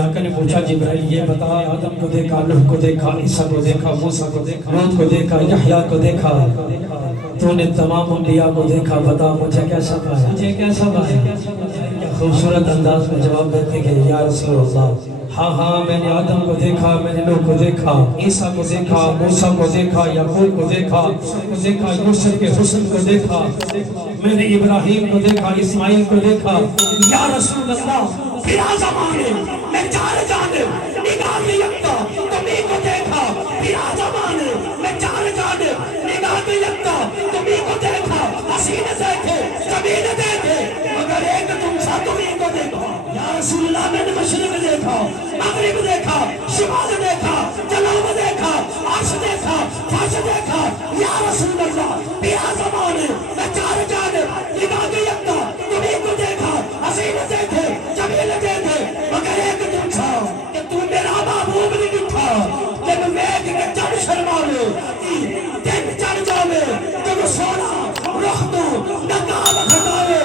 آقا نے پوچھا جبرائیل یہ بتا آدم کو دیکھا، نوح کو دیکھا، عیسیٰ کو دیکھا، موسیٰ کو دیکھا، لوط کو دیکھا، یحییٰ کو دیکھا، تو نے تمام انبیاء کو دیکھا، بتا مجھے کیسا پایا؟ مجھے کیسا پایا؟ خوبصورت انداز میں جواب دیتے کہ یا رسول اللہ ہاں ہاں میں نے آدم کو دیکھا، میں نے نوح کو دیکھا، عیسیٰ کو دیکھا، موسیٰ کو دیکھا، یعقوب کو دیکھا، یوسف کے حسن کو دیکھا، میں نے ابراہیم کو دیکھا، اسماعیل کو دیکھا۔ یا رسول اللہ بلا زمانے میں چار جانب نگاہ میں یکتا تمہیں کو دیکھا، بلا زمانے میں چار جانب نگاہ میں یکتا تمہیں کو دیکھا، حسین دیکھے جمیل دیکھے مگر ایک تم سا تمہیں کو دیکھا۔ یا رسول اللہ میں نے مشرق دیکھا، مغرب دیکھا، شمال دیکھا، جنوب دیکھا، عرش دیکھا، فرش دیکھا۔ یا رسول اللہ بلا زمانے میں چار جانب نگاہ میں یکتا تمہیں کو دیکھا، حسین دیکھے جمیل دیکھے مگر ایک تم تھا کہ تو میرا محبوب نہیں تھا۔ جب میگ کے چڑھ شرماوے دن چڑھ جاوے جب سونا رخ تو نقاب کھٹاوے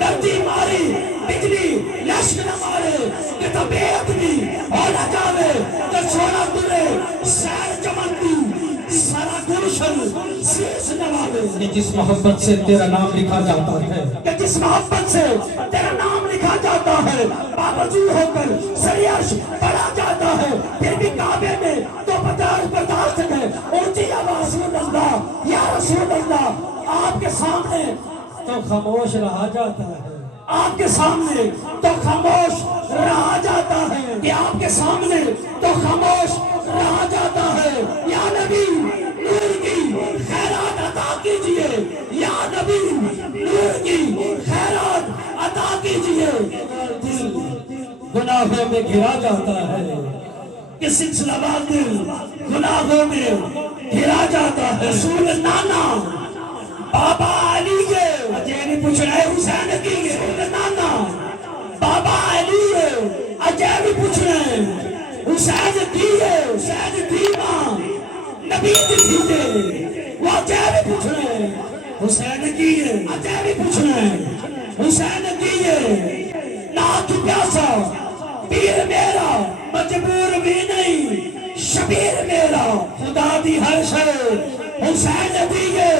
دردی ماری بجلی لشک نہ مارے کہ طبیعت بھی ہو نہ جاوے کہ سونا ترے سیر چمنتی سارا گلشن سیس نوالے۔ کہ جس محبت سے تیرا نام لکھا جاتا ہے، کہ جس محبت سے تیرا نام لکھا جاتا ہے، باوجود ہو کر سریعش پڑھا جاتا ہے، پھر بھی کعبے میں تو برداشت ہے اونچی آواز اللہ یا رسول اللہ آپ کے سامنے تو خاموش رہا جاتا ہے، آپ کے سامنے تو خاموش رہا جاتا ہے، کہ آپ کے سامنے تو خاموش رہا جاتا ہے۔ یا نبی نور کی خیرات عطا کیجئے، یا نبی نور کی خیرات عطا کیجئے۔ دل گناہوں میں گھرا جاتا ہے، کہ سلسلہ وار دل گناہوں میں گھرا جاتا ہے۔ رسول نانا بابا علی کے اجے نہیں پوچھ رہے حسین کی، رسول نانا بابا علی ہے اجے بھی پوچھ رہے حسین کی ہے، حسین کی ماں نبی دی تھے وہ اجے بھی پوچھ رہے حسین کی ہے، اجے بھی پوچھ رہے حسین کی ہے۔ ناک پیاسا پیر میرا مجبور بھی نہیں، شبیر میرا خدا دی ہر شے حسین دیئے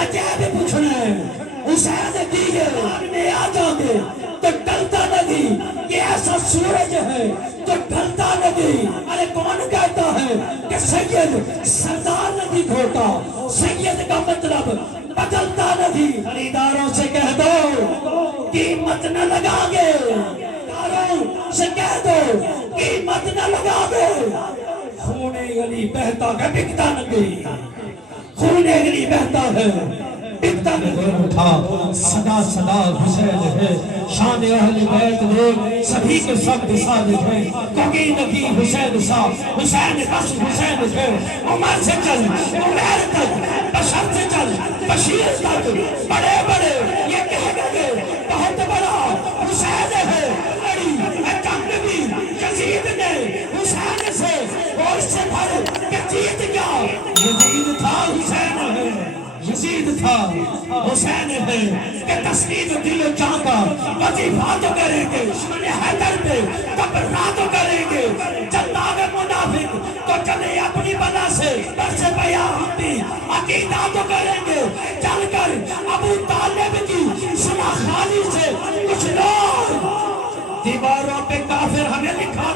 اجے بھی پوچھ رہے حسین دیئے۔ میں آ جاؤں تو ڈلتا نہیں، یہ ایسا سورج ہے تو ڈلتا نہیں۔ ارے کون کہتا ہے کہ سید سردار نہیں کھوتا، سید کا مطلب بدلتا نہیں۔ خریداروں سے کہہ دو قیمت نہ لگا گے، خریداروں سے کہہ دو قیمت نہ لگا گے۔ خون گلی بہتا ہے بکتا نہیں، خون گلی بہتا ہے بکتا نہیں۔ اٹھا صدا صدا حسین ہے، شان اہل بیت لوگ سبھی کے سب صادق ہیں، کوئی نبی حسین سا حسین بس حسین ہے۔ عمر سے چل عمر تک، بشر سے چل بشیر تک، بڑے بڑے یہ کہہ گئے بہت بڑا حسین ہے۔ بڑی جنگ بھی یزید نے حسین سے اور سے بھر کے جیت گیا۔ یزید تھا حسین ہے، یزید تھا حسین ہے، کہ تسلیم دل و جان کا وظیفہ تو کریں گے، دشمن حیدر پہ کبرا تو کریں گے، جلاب منافق تو چلے اپنی بنا سے برس پیا ہم بھی عقیدہ تو کریں گے۔ چل کر ابو طالب کی سنا خالی سے کچھ لوگ دیواروں پہ کافر ہمیں لکھا